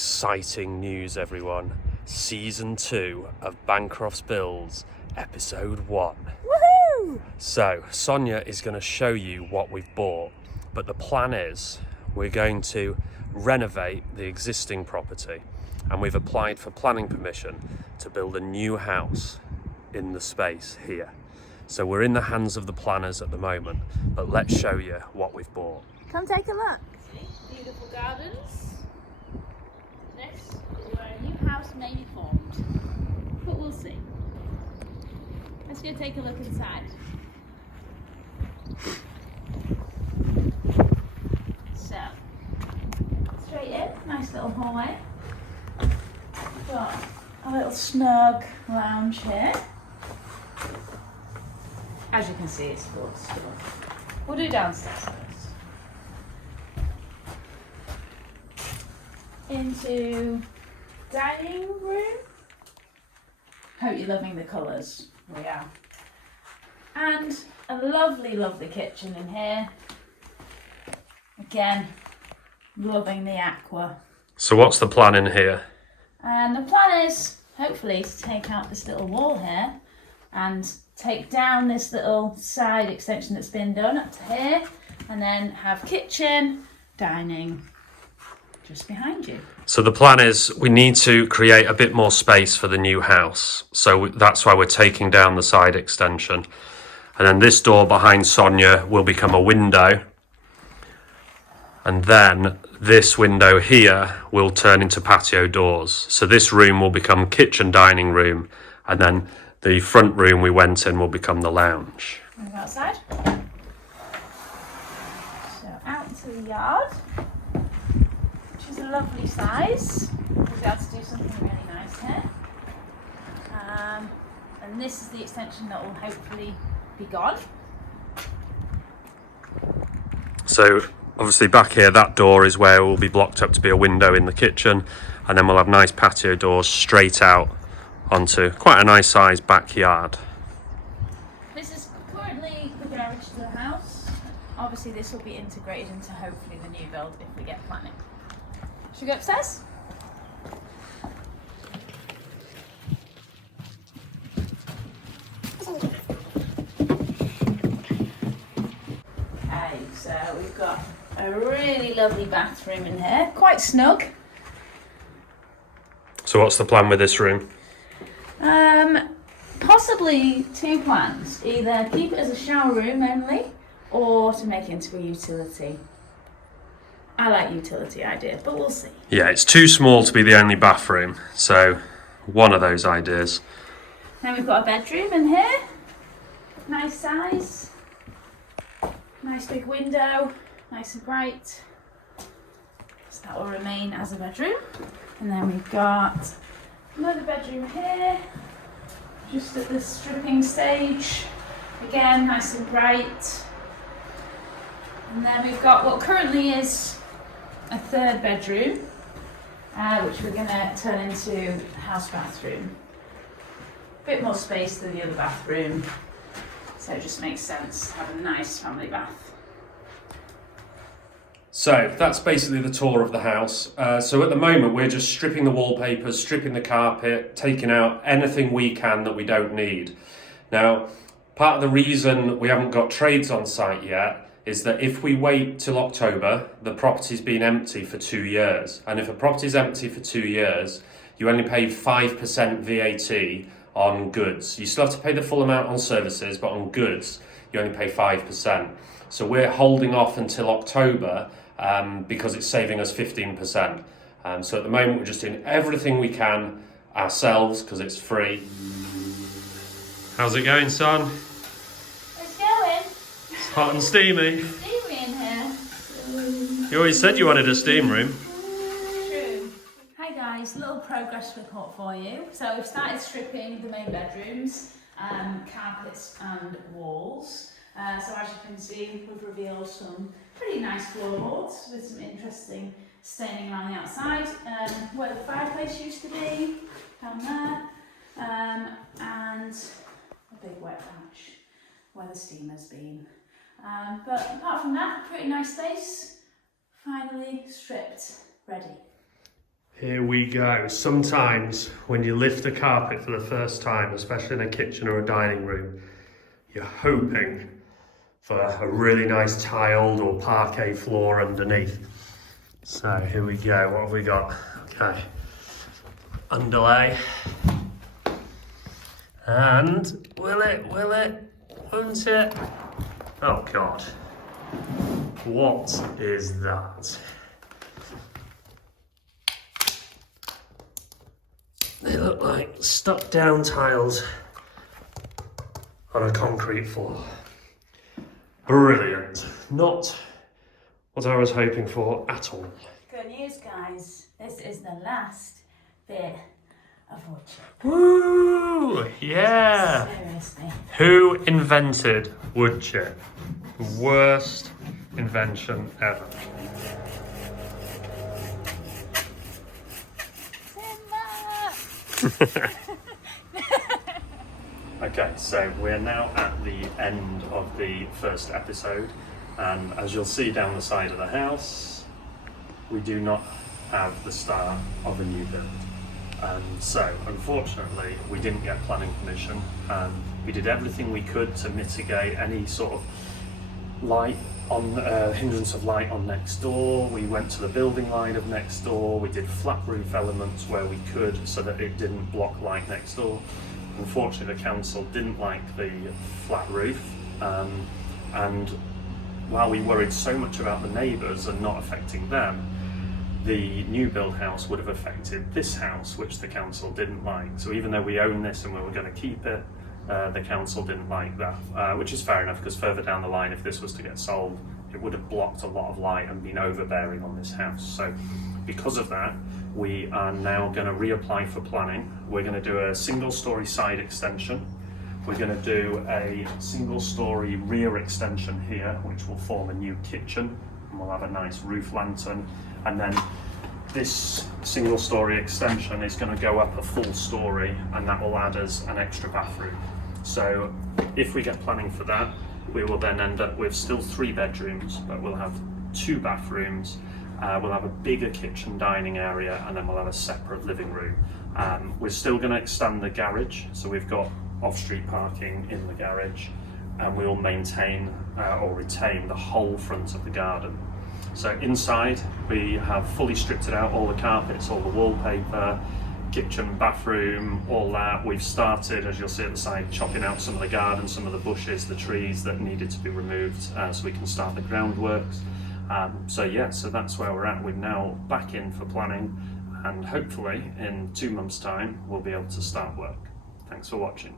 Exciting news, everyone. Season 2 of Bancroft's Builds, episode 1. Woohoo! So, Sonia is going to show you what we've bought, but the plan is we're going to renovate the existing property, and we've applied for planning permission to build a new house in the space here. So we're in the hands of the planners at the moment, but let's show you what we've bought. Come take a look. Beautiful gardens. This is where a new house may be formed, but we'll see. Let's go take a look inside. So, straight in, nice little hallway. Got a little snug lounge here. As you can see, it's full of stuff. We'll do downstairs first. Into dining room. Hope you're loving the colours. We are. And a lovely, lovely kitchen in here. Again, loving the aqua. So what's the plan in here? And the plan is, hopefully, to take out this little wall here and take down this little side extension that's been done up to here, and then have kitchen, dining, just behind you. So the plan is we need to create a bit more space for the new house. So that's why we're taking down the side extension. And then this door behind Sonia will become a window. And then this window here will turn into patio doors. So this room will become kitchen dining room. And then the front room we went in will become the lounge. Move outside. So out into the yard. A lovely size. We'll be able to do something really nice here. And this is the extension that will hopefully be gone. So obviously back here, that door is where it will be blocked up to be a window in the kitchen, and then we'll have nice patio doors straight out onto quite a nice sized backyard. This is currently the garage to the house. Obviously this will be integrated into hopefully the new build if we get planning. Should we go upstairs? Okay, so we've got a really lovely bathroom in here, quite snug. So what's the plan with this room? Possibly two plans. Either keep it as a shower room only, or to make it into a utility. I like utility idea, but we'll see. Yeah, it's too small to be the only bathroom, so one of those ideas. Then we've got a bedroom in here. Nice size. Nice big window. Nice and bright. So that will remain as a bedroom. And then we've got another bedroom here. Just at the stripping stage. Again, nice and bright. And then we've got what currently is a third bedroom, which we're going to turn into a house bathroom. A bit more space than the other bathroom, so it just makes sense to have a nice family bath. So that's basically the tour of the house. So at the moment we're just stripping the wallpaper, stripping the carpet, taking out anything we can that we don't need. Now, part of the reason we haven't got trades on site yet is that if we wait till October, the property's been empty for 2 years. And if a property's empty for 2 years, you only pay 5% VAT on goods. You still have to pay the full amount on services, but on goods, you only pay 5%. So we're holding off until October because it's saving us 15%. So at the moment, we're just doing everything we can ourselves because it's free. How's it going, son? It's going. Hot and steamy. Steamy in here. You always said you wanted a steam room. True. Hi guys, little progress report for you. So we've started stripping the main bedrooms, carpets and walls. So as you can see, we've revealed some pretty nice floorboards with some interesting staining around the outside. Where the fireplace used to be, down there, and a big wet patch where the steamer's been. But apart from that, pretty nice space. Finally stripped, ready. Here we go. Sometimes when you lift a carpet for the first time, especially in a kitchen or a dining room, you're hoping for a really nice tiled or parquet floor underneath. So here we go. What have we got? Okay. Underlay. And will it, won't it? Oh God. What is that? They look like stuck down tiles on a concrete floor. Brilliant. Not what I was hoping for at all. Good news, guys. This is the last bit of wood chip. Woo! Yeah! Seriously. Who invented wood chip? Worst invention ever. Okay, so we're now at the end of the first episode, and as you'll see down the side of the house, we do not have the start of a new build. So unfortunately we didn't get planning permission, and we did everything we could to mitigate any sort of light on hindrance of light on next door. We went to the building line of next door, we did flat roof elements where we could so that it didn't block light next door. Unfortunately the council didn't like the flat roof, and while we worried so much about the neighbours and not affecting them, the new build house would have affected this house, which the council didn't like. So even though we own this and we were going to keep it, the council didn't like that, which is fair enough, because further down the line, if this was to get sold, it would have blocked a lot of light and been overbearing on this house. So because of that, we are now going to reapply for planning. We're going to do a single story side extension. We're going to do a single story rear extension here, which will form a new kitchen, and we'll have a nice roof lantern. And then this single story extension is going to go up a full story, and that will add us an extra bathroom. So if we get planning for that, we will then end up with still 3 bedrooms, but we'll have 2 bathrooms. We'll have a bigger kitchen dining area, and then we'll have a separate living room. We're still going to extend the garage, so we've got off-street parking in the garage, and we will maintain or retain the whole front of the garden. So inside we have fully stripped it out, all the carpets, all the wallpaper, kitchen, bathroom, all that. We've started, as you'll see at the side, chopping out some of the garden, some of the bushes, the trees that needed to be removed, so we can start the groundworks. So yeah, so that's where we're at. We're now back in for planning, and hopefully in 2 months' time we'll be able to start work. Thanks for watching.